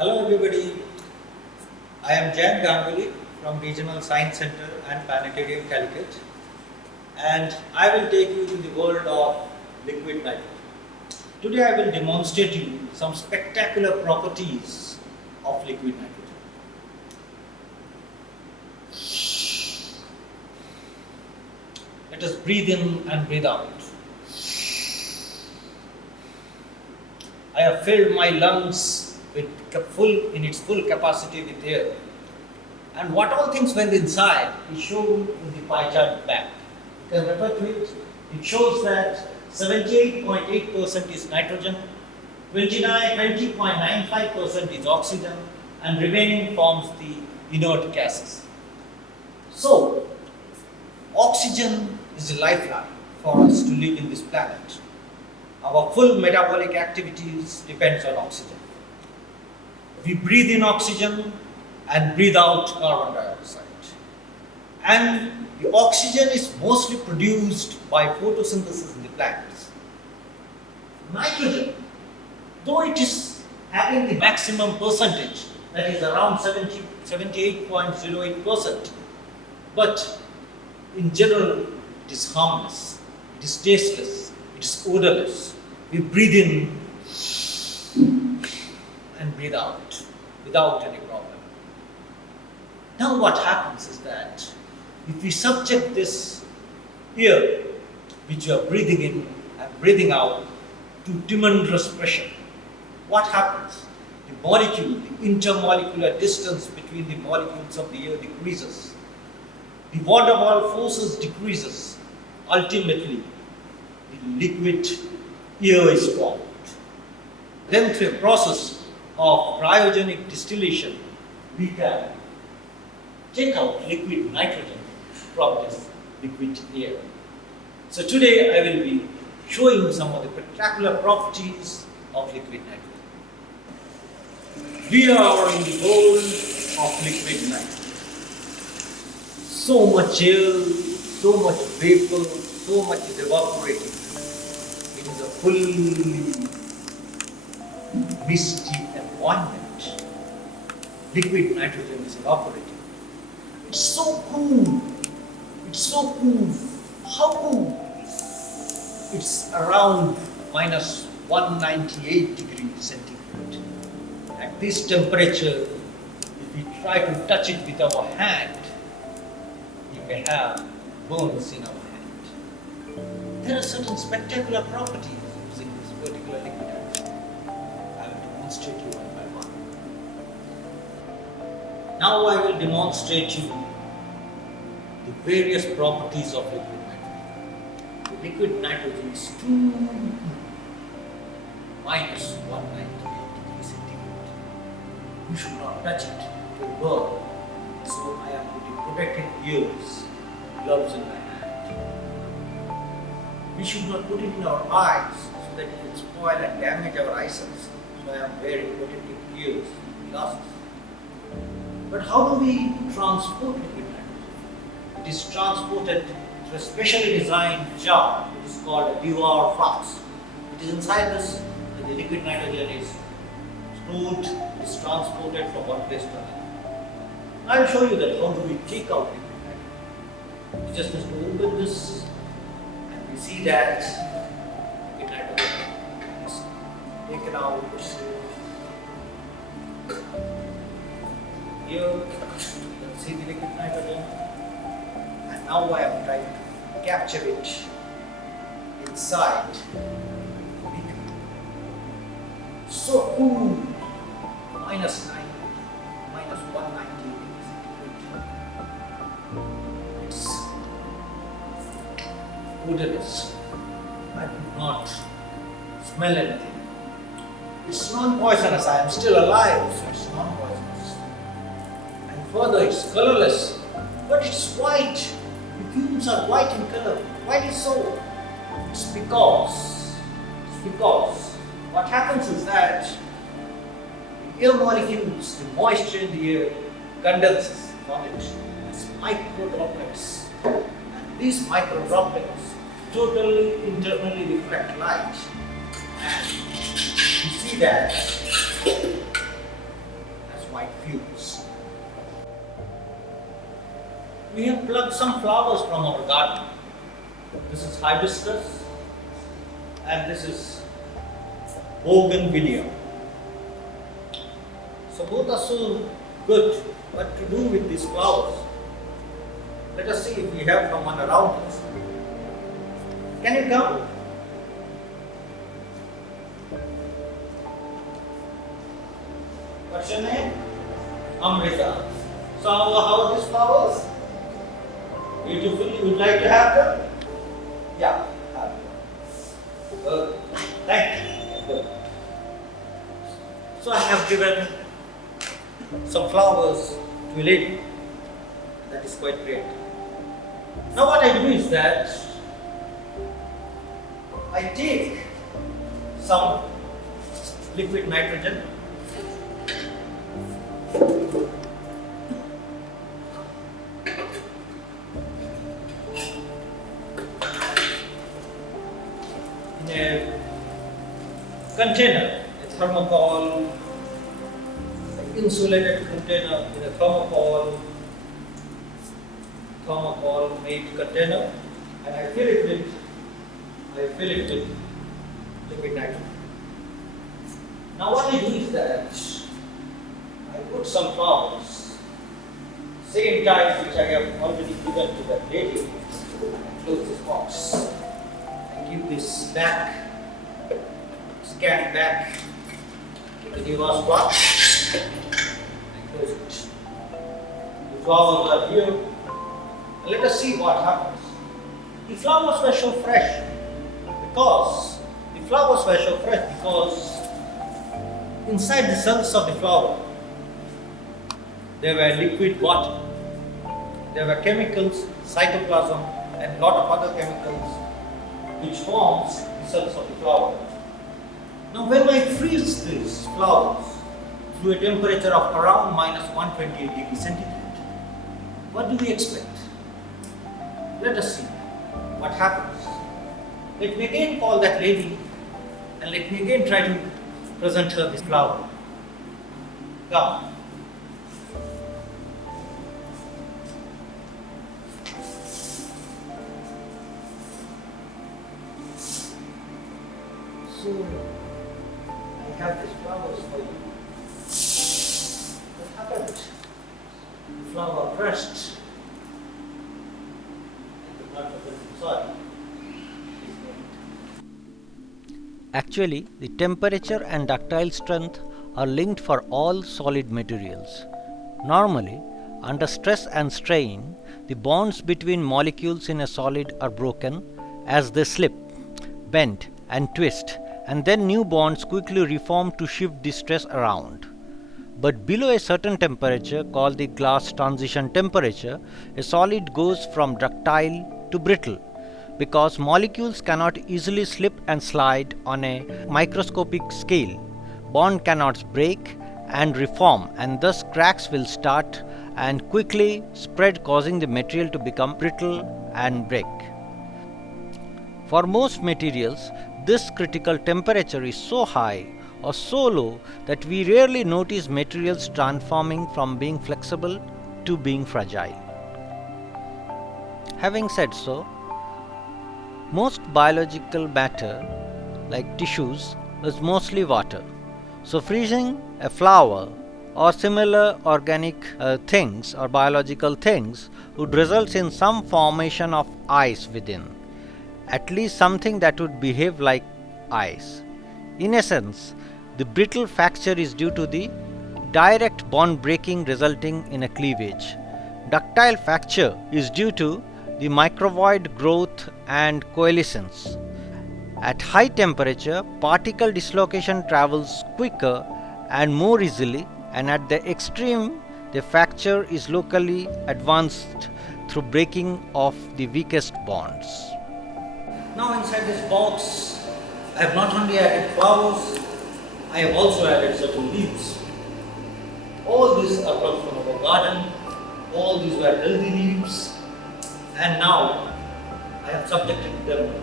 Hello everybody, I am Jan Ganguly from Regional Science Center and Planetarium Calicut, and I will take you to the world of liquid nitrogen. Today I will demonstrate you some spectacular properties of liquid nitrogen. Let us breathe in and breathe out. I have filled my lungs in its full capacity with air. And what all things went inside is shown in the pie chart back. You can refer to it. It shows that 78.8% is nitrogen, 20.95% is oxygen, and remaining forms the inert gases. So, oxygen is the lifeline for us to live in this planet. Our full metabolic activities depends on oxygen. We breathe in oxygen and breathe out carbon dioxide. And the oxygen is mostly produced by photosynthesis in the plants. Nitrogen, though it is having the maximum percentage, that is around 78.08%, but in general it is harmless, it is tasteless, it is odorless. We breathe in and breathe out without any problem. Now what happens is that if we subject this air which you are breathing in and breathing out to tremendous pressure, what happens? The molecule, the intermolecular distance between the molecules of the air decreases. The van der Waals forces decreases. Ultimately, the liquid air is formed. Then through a process of cryogenic distillation, we can take out liquid nitrogen from this liquid air. So today I will be showing you some of the spectacular properties of liquid nitrogen. We are in the world of liquid nitrogen. So much air, so much vapor, so much is evaporating. It is a fully misty environment. Liquid nitrogen is evaporating. It's so cool. It's so cool. How cool? It's around minus 198 degrees centigrade. At this temperature, if we try to touch it with our hand, we may have burns in our hand. There are certain spectacular properties using this particular liquid nitrogen. I will demonstrate you one by one. Now I will demonstrate you the various properties of liquid nitrogen. The liquid nitrogen is minus 198 degrees centigrade. You should not touch it, it will burn. So I am putting protective ears, gloves in my hand. We should not put it in our eyes so that it will spoil and damage our eyesight. So I am wearing protective ears, glasses. But how do we transport liquid nitrogen? It is transported through a specially designed jar. It is called a Dewar flask. It is inside this, and the liquid nitrogen is stored, is transported from one place to another. I will show you that how do we take out liquid nitrogen. We just have to open this, and we see that liquid nitrogen is taken out. Here, you can see the liquid nitrogen, and now I am trying to capture it inside. So cool, minus 190 degrees. It's odorless. I do not smell anything. It's non-poisonous. I am still alive, so it's non-poisonous. Further, it's colorless, but it's white. The fumes are white in color. Why is so? It's because what happens is that the air molecules, the moisture in the air, condenses on it as micro droplets. And these micro droplets totally internally reflect light. And you see that might fuse. We have plucked some flowers from our garden. This is hibiscus and this is bougainvillea. So both are so good. What to do with these flowers? Let us see if we have someone around us. Can you come? What's your name? Amrita. So how are these flowers? Beautiful. You would like to have them? Yeah. Have them. Good. Thank you. Good. So I have given some flowers to a lady. That is quite great. Now what I do is that I take some liquid nitrogen in a container, a thermocol, an insulated container in a thermocol made container, and I fill it with liquid nitrogen. Now what I do is that I put some flowers, same type which I have already given to that lady. I close this box. I give this back, scan back to the Nivas box. I close it. The flowers are here. And let us see what happens. The flowers were so fresh because inside the cells of the flower there were liquid water, there were chemicals, cytoplasm and lot of other chemicals which forms the cells of the flower. Now when I freeze these flowers through a temperature of around -128 degrees centigrade, what do we expect? Let us see what happens. Let me again call that lady and let me again try to present her this flower. Come. So, I have these flowers for you. What happened? The flower crushed. Actually, the temperature and ductile strength are linked for all solid materials. Normally, under stress and strain, the bonds between molecules in a solid are broken as they slip, bend and twist, and then new bonds quickly reform to shift the stress around. But below a certain temperature, called the glass transition temperature, a solid goes from ductile to brittle, because molecules cannot easily slip and slide on a microscopic scale. Bond cannot break and reform, and thus cracks will start and quickly spread, causing the material to become brittle and break. For most materials, this critical temperature is so high or so low that we rarely notice materials transforming from being flexible to being fragile. Having said so, most biological matter, like tissues, is mostly water. So freezing a flower or similar organic things or biological things would result in some formation of ice within, at least something that would behave like ice. In essence, the brittle fracture is due to the direct bond breaking resulting in a cleavage. Ductile fracture is due to the microvoid growth and coalescence. At high temperature, particle dislocation travels quicker and more easily, and at the extreme, the fracture is locally advanced through breaking of the weakest bonds. Now inside this box, I have not only added flowers, I have also added certain leaves. All these are plucked from our garden, all these were healthy leaves, and now I have subjected them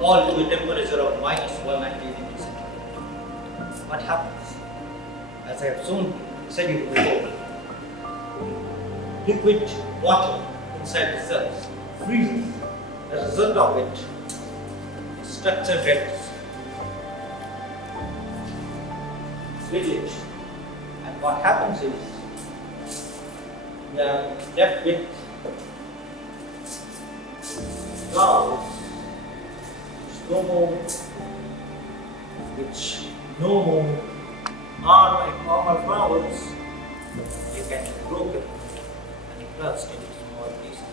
all to a temperature of -198 degrees centigrade. What happens? As I have shown you, said it before, liquid water inside the cells freezes. As a result of it, its structure gets rigid. And what happens is, we are left with clouds which no more are like normal flowers. They can be broken and crushed into small pieces.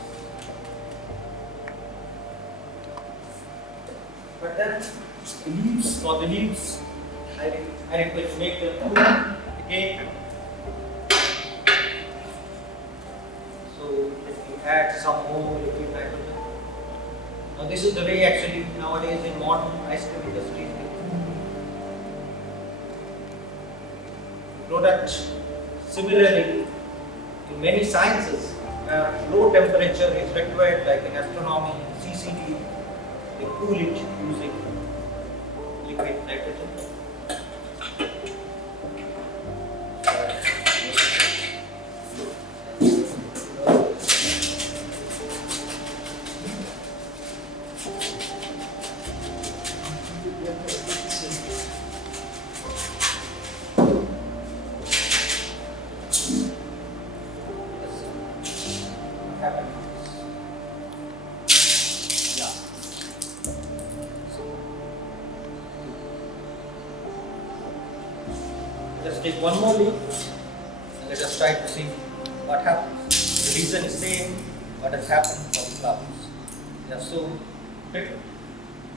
But then the leaves, I request make them again. So let me add some more liquid nitrogen. Now this is the way actually nowadays in modern ice cream industry product. Similarly, in many sciences, low temperature is required, like in astronomy, CCD, they cool it using liquid nitrogen. Let's take one more leaf and let us try to see what happens. The reason is same, what has happened for the flowers. They are so brittle.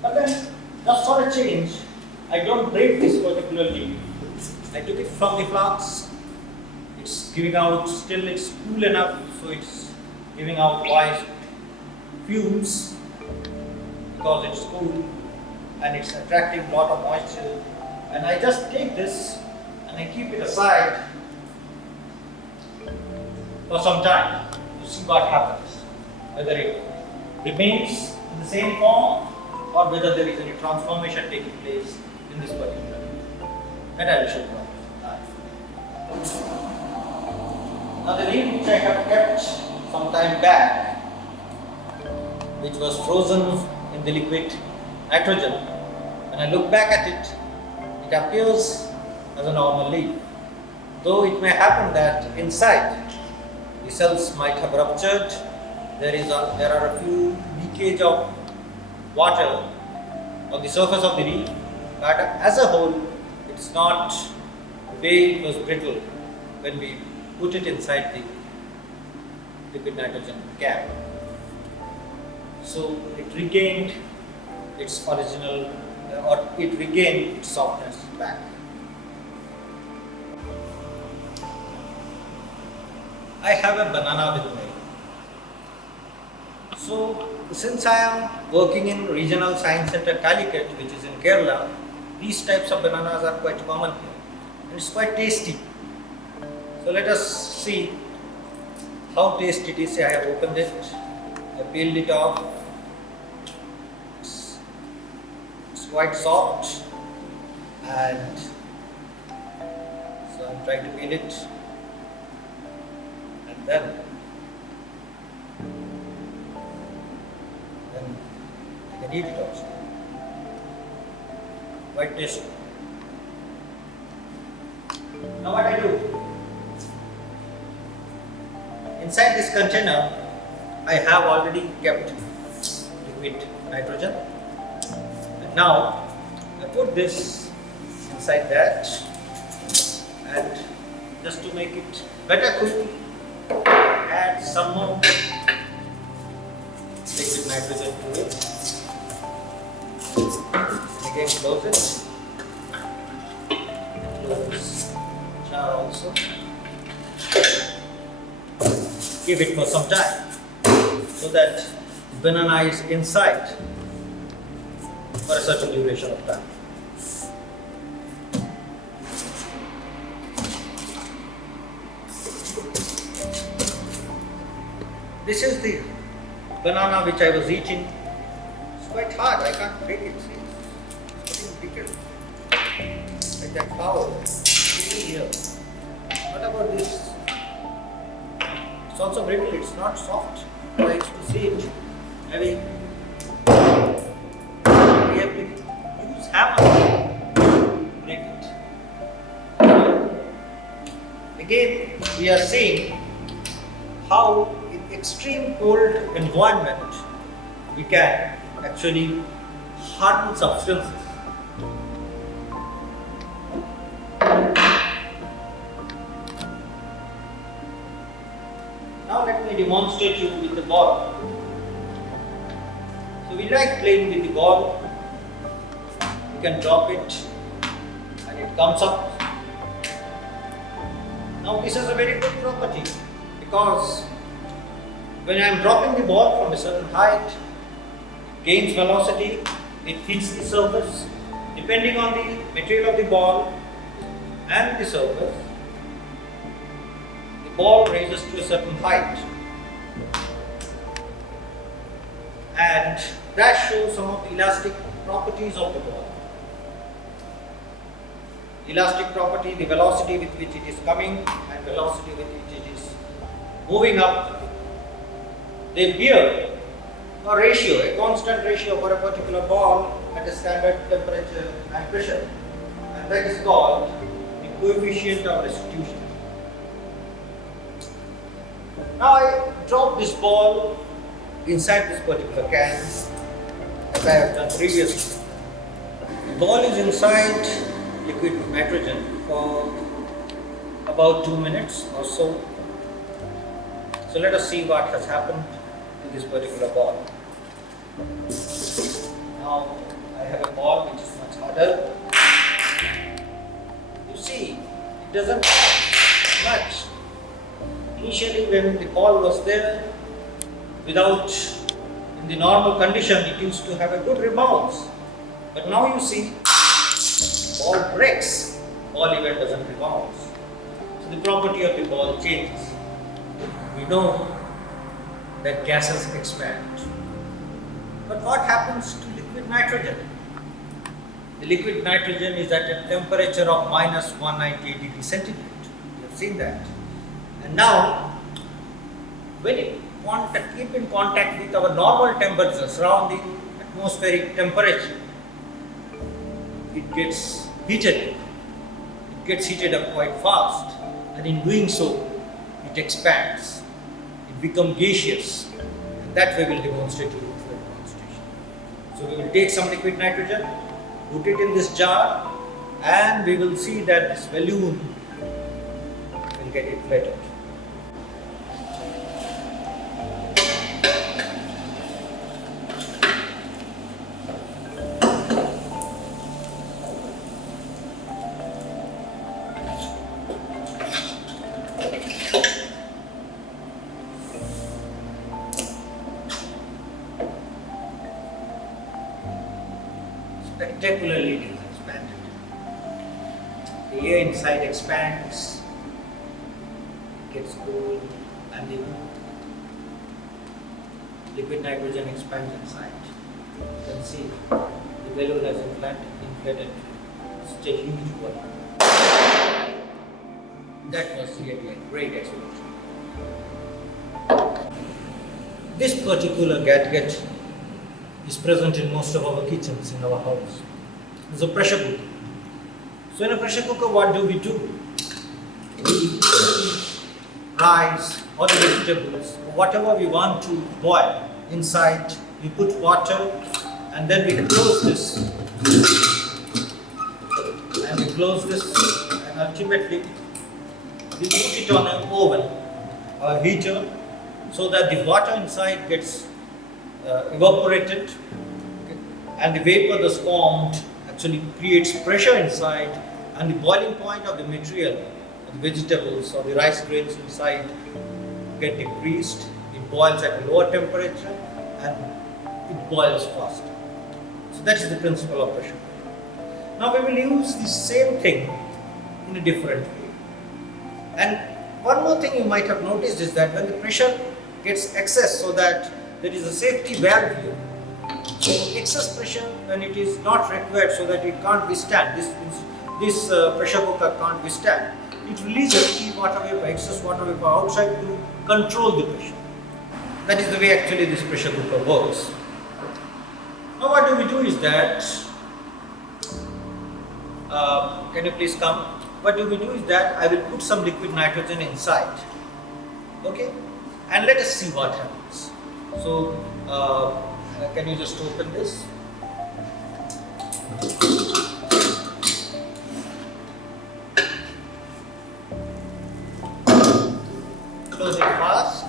But then, just for a change, I don't break this particular leaf. I took it from the flask. It's giving out, still it's cool enough, so it's giving out white fumes because it's cool and it's attracting a lot of moisture. And I just take this and I keep it aside for some time to see what happens, whether it remains in the same form or whether there is any transformation taking place in this particular leaf. And I will show you. Now the leaf which I have kept some time back, which was frozen in the liquid nitrogen, when I look back at it, it appears as a normal leaf. Though it may happen that inside the cells might have ruptured, there are a few leakage of water on the surface of the leaf, but as a whole, it's not the way it was brittle when we put it inside the liquid nitrogen cap. So it regained its original, or it regained its softness back. I have a banana with me. So since I am working in Regional Science Center Calicut, which is in Kerala, these types of bananas are quite common here. And it's quite tasty. So let us see how tasty it is. I have opened it, I peeled it off. It's quite soft, and so I'm trying to peel it, and then I can eat it also. Quite tasty. Now what I do? Inside this container, I have already kept liquid nitrogen. And now I put this inside that, and just to make it better cool, add some more liquid nitrogen to it. And again close it. Close this jar also. Give it for some time so that banana is inside for a certain duration of time. This is the banana which I was eating. It's quite hard, I can't break it. See? It's getting bigger. Like that power. Here. But What about this? It's also brittle, it's not soft. I used to see it. Maybe we have to use hammer to break it. Again, we are seeing how in extreme cold environment we can actually harden substances. Now let me demonstrate you with the ball. So we like playing with the ball. You can drop it and it comes up. Now this is a very good property because when I am dropping the ball from a certain height, it gains velocity, it hits the surface. Depending on the material of the ball and the surface, the ball raises to a certain height. And that shows some of the elastic properties of the ball. Elastic property, the velocity with which it is coming and velocity with which it is moving up, they bear a ratio, a constant ratio for a particular ball at a standard temperature and pressure, and that is called the coefficient of restitution. Now I drop this ball inside this particular can as I have done previously. The ball is inside liquid nitrogen for about 2 minutes or so. So let us see what has happened to this particular ball. Now I have a ball which is much harder. You see, it doesn't have much. Initially when the ball was there, in the normal condition, it used to have a good rebounds. But now you see, ball breaks, ball even doesn't rebound. So the property of the ball changes. We know that gases expand. But what happens to liquid nitrogen? The liquid nitrogen is at a temperature of minus 198 degrees centigrade. You have seen that. And now, when it keep in contact with our normal temperature, surrounding atmospheric temperature, it gets heated. It gets heated up quite fast, and in doing so, it expands. It becomes gaseous, and that way we'll demonstrate you with the demonstration. So we will take some liquid nitrogen, put it in this jar, and we will see that this balloon will get inflated. Spectacularly it is expanded. The air inside expands, it gets cool, and the liquid nitrogen expands inside. You can see the balloon has inflated such a huge volume. That was really a great explosion. This particular gadget is present in most of our kitchens in our house. It's a pressure cooker. So in a pressure cooker, what do? We rice or the vegetables, whatever we want to boil. Inside, we put water and then we close this. And we close this, and ultimately we put it on an oven or a heater so that the water inside gets evaporated, okay, and the vapor that's formed actually creates pressure inside, and the boiling point of the material, the vegetables or the rice grains inside get decreased. It boils at a lower temperature and it boils faster. So that is the principle of pressure. Now we will use the same thing in a different way. And one more thing you might have noticed is that when the pressure gets excess, so that there is a safety valve here. So excess pressure when it is not required, so that it can't withstand, this pressure cooker can't withstand. it releases the water vapor, excess water vapor outside to control the pressure. That is the way actually this pressure cooker works. Now what do we do is that, can you please come? What do we do is that I will put some liquid nitrogen inside, okay, and let us see what happens. So can you just open this? Close it fast.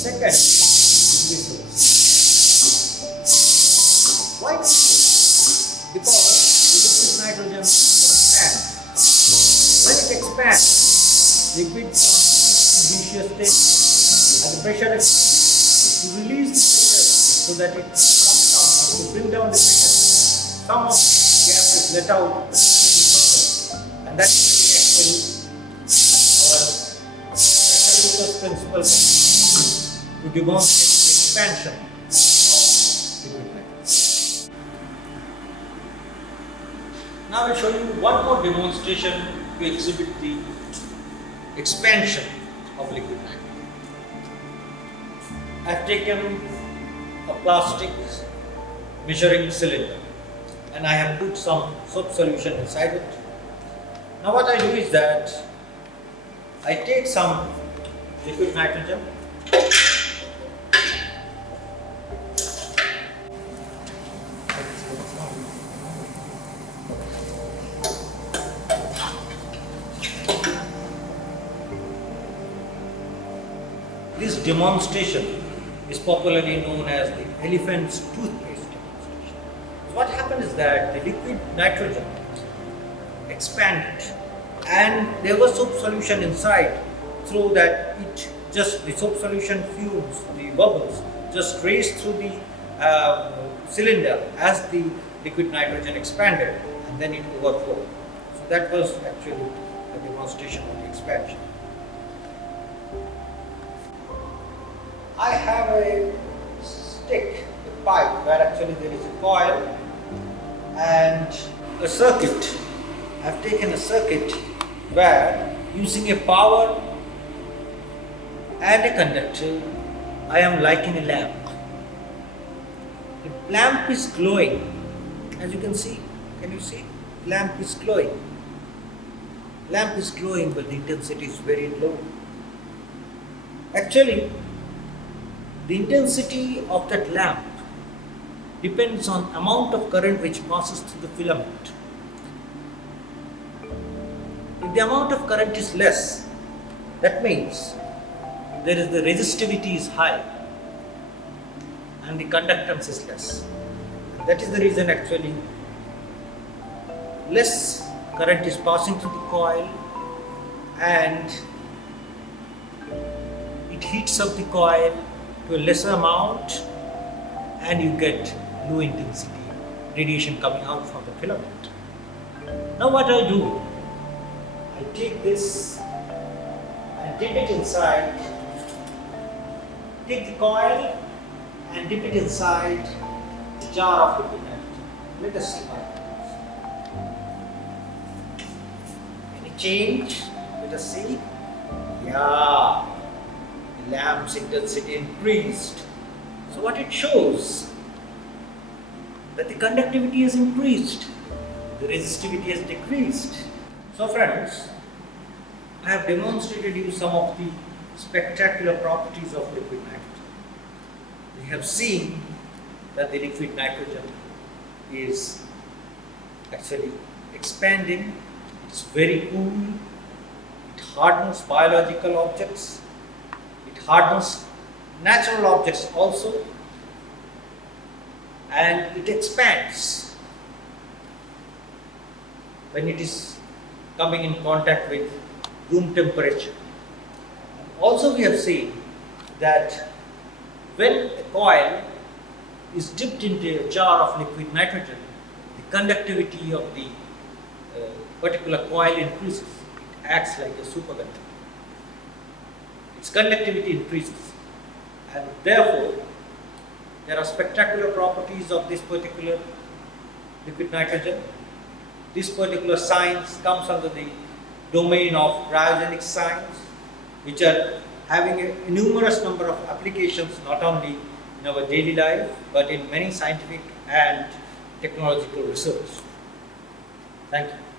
Second, why? Because the liquid nitrogen expands. When it expands, liquid gaseous state and the pressure to release the pressure so that it comes down, to bring down the pressure. Some of the gas is let out into the system, and that's actually our pressure cooker's principle to demonstrate the expansion of liquid nitrogen. Now I will show you one more demonstration to exhibit the expansion of liquid nitrogen. I have taken a plastic measuring cylinder and I have put some soap solution inside it. Now what I do is that I take some liquid nitrogen, this demonstration is popularly known as the elephant's toothpaste demonstration. So what happened is that the liquid nitrogen expanded and there was soap solution inside, through that the soap solution fumes, the bubbles just raced through the cylinder as the liquid nitrogen expanded and then it overflowed. So that was actually a demonstration of the expansion. I have a stick, a pipe, where actually there is a coil and a circuit. I have taken a circuit where, using a power and a conductor, I am lighting a lamp. The lamp is glowing, as you can see. Can you see? Lamp is glowing. Lamp is glowing, but the intensity is very low. Actually, the intensity of that lamp depends on amount of current which passes through the filament. If the amount of current is less, that means the resistivity is high and the conductance is less. And that is the reason actually less current is passing through the coil and it heats up the coil to a lesser amount and you get low intensity radiation coming out from the filament. Now what I do, I take this and dip it inside, take the coil and dip it inside the jar of liquid nitrogen. Let us see what happens. Any change? Let us see. Yeah. The lamp's intensity increased. So what it shows, that the conductivity has increased, the resistivity has decreased. So friends, I have demonstrated you some of the spectacular properties of liquid nitrogen. We have seen that the liquid nitrogen is actually expanding, it's very cool, it hardens biological objects, it hardens natural objects also, and it expands when it is coming in contact with room temperature. Also we have seen that when a coil is dipped into a jar of liquid nitrogen, the conductivity of the particular coil increases. It acts like a superconductor. Its conductivity increases, and therefore there are spectacular properties of this particular liquid nitrogen. This particular science comes under the domain of cryogenic science, which are having a numerous number of applications not only in our daily life but in many scientific and technological research. Thank you.